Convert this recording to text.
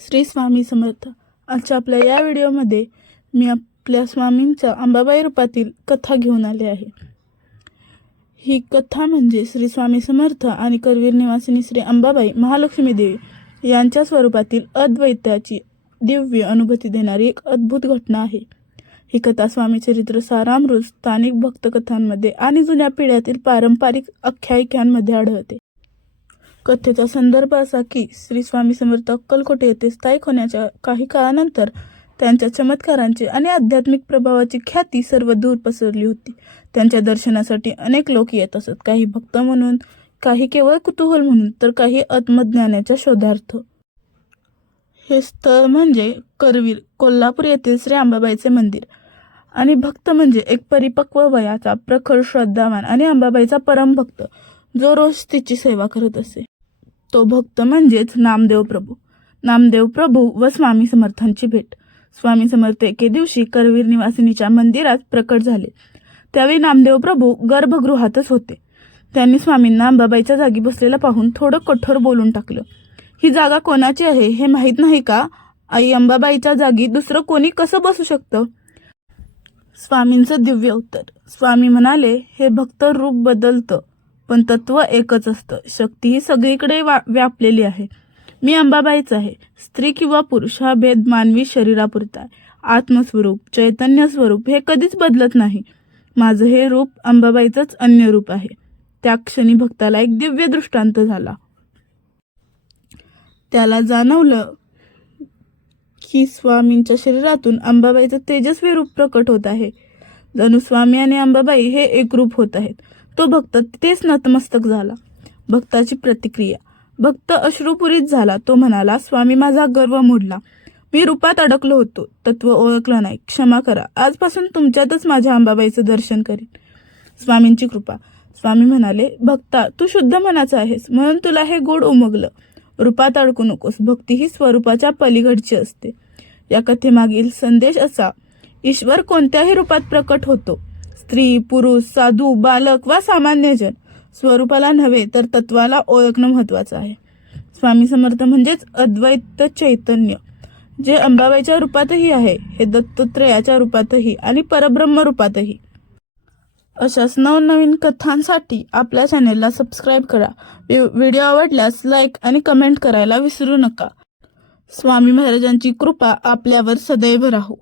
श्री स्वामी समर्थ. आजच्या आपल्या या व्हिडिओमध्ये मी आपल्या स्वामींच्या अंबाबाई रूपातील कथा घेऊन आले आहे. ही कथा म्हणजे श्री स्वामी समर्थ आणि करवीर निवासिनी श्री अंबाबाई महालक्ष्मी देवी यांच्या स्वरूपातील अद्वैताची दिव्य अनुभूती देणारी एक अद्भुत घटना आहे. ही कथा स्वामी चरित्र सारामृत स्थानिक भक्तकथांमध्ये आणि जुन्या पिढ्यातील पारंपरिक आख्यायिकांमध्ये आढळते. कथेचा संदर्भ असा की श्री स्वामी समर्थ अक्कलकोट येथे स्थायिक होण्याच्या काही काळानंतर त्यांच्या चमत्कारांची आणि आध्यात्मिक प्रभावाची ख्याती सर्व दूर पसरली होती. त्यांच्या दर्शनासाठी अनेक लोक येत असत. काही भक्त म्हणून काही केवळ कुतूहल म्हणून तर काही आत्मज्ञानाच्या शोधार्थ. हे स्थळ म्हणजे करवीर कोल्हापूर येथील श्री अंबाबाईचे मंदिर. आणि भक्त म्हणजे एक परिपक्व वयाचा प्रखर श्रद्धावान आणि अंबाबाईचा परमभक्त. जो रोज तिची सेवा करत असे. तो भक्त म्हणजेच नामदेव प्रभू. नामदेव प्रभू व स्वामी समर्थांची भेट. स्वामी समर्थ एके दिवशी करवीर निवासिनीच्या मंदिरात प्रकट झाले. त्यावेळी नामदेव प्रभू गर्भगृहातच होते. त्यांनी स्वामींना अंबाबाईच्या जागी बसलेला पाहून थोडं कठोर बोलून टाकलं. ही जागा कोणाची आहे हे माहीत नाही का? आई अंबाबाईच्या जागी दुसरं कोणी कसं बसू शकतं? स्वामींचं दिव्य उत्तर. स्वामी म्हणाले हे भक्त रूप बदलतं. पण तत्व एकच असतं. शक्ती ही सगळीकडे वा व्यापलेली आहे. मी अंबाबाईच आहे. स्त्री किंवा पुरुष हा भेद मानवी शरीरापुरता आहे. आत्मस्वरूप चैतन्य स्वरूप हे कधीच बदलत नाही. माझं हे रूप अंबाबाईचंच अन्य रूप आहे. त्या क्षणी भक्ताला एक दिव्य दृष्टांत झाला. त्याला जाणवलं की स्वामींच्या शरीरातून अंबाबाईचं तेजस्वी रूप प्रकट होत आहे. जणू स्वामी आणि अंबाबाई हे एक रूप होत आहेत. तो भक्त तिथेच नतमस्तक झाला. भक्ताची प्रतिक्रिया. भक्त अश्रुपुरीत झाला. तो म्हणाला स्वामी माझा गर्व मोडला. मी रूपात अडकलो होतो. तत्व ओळखलं नाही. क्षमा करा. आजपासून तुमच्यातच माझ्या अंबाबाईचं दर्शन करीन. स्वामींची कृपा. स्वामी म्हणाले भक्ता तू शुद्ध मनाचा आहेस. म्हणून तुला हे गोड उमगलं. रूपात अडकू नकोस. भक्ती ही स्वरूपाच्या पलीकडची असते. या कथेमागील संदेश असा ईश्वर कोणत्याही रूपात प्रकट होतो. स्त्री पुरुष साधू बालक वा सामान्यजन स्वरूपाला नव्हे तर तत्वाला ओळखणं महत्वाचं आहे. स्वामी समर्थ म्हणजेच अद्वैत चैतन्य. जे अंबाबाईच्या रूपातही आहे हे दत्तत्रयाच्या रूपातही आणि परब्रह्म रूपातही. अशाच नवनवीन कथांसाठी आपल्या चॅनेलला सबस्क्राईब करा. व्हिडिओ आवडल्यास लाईक आणि कमेंट करायला विसरू नका. स्वामी महाराजांची कृपा आपल्यावर सदैव राहू.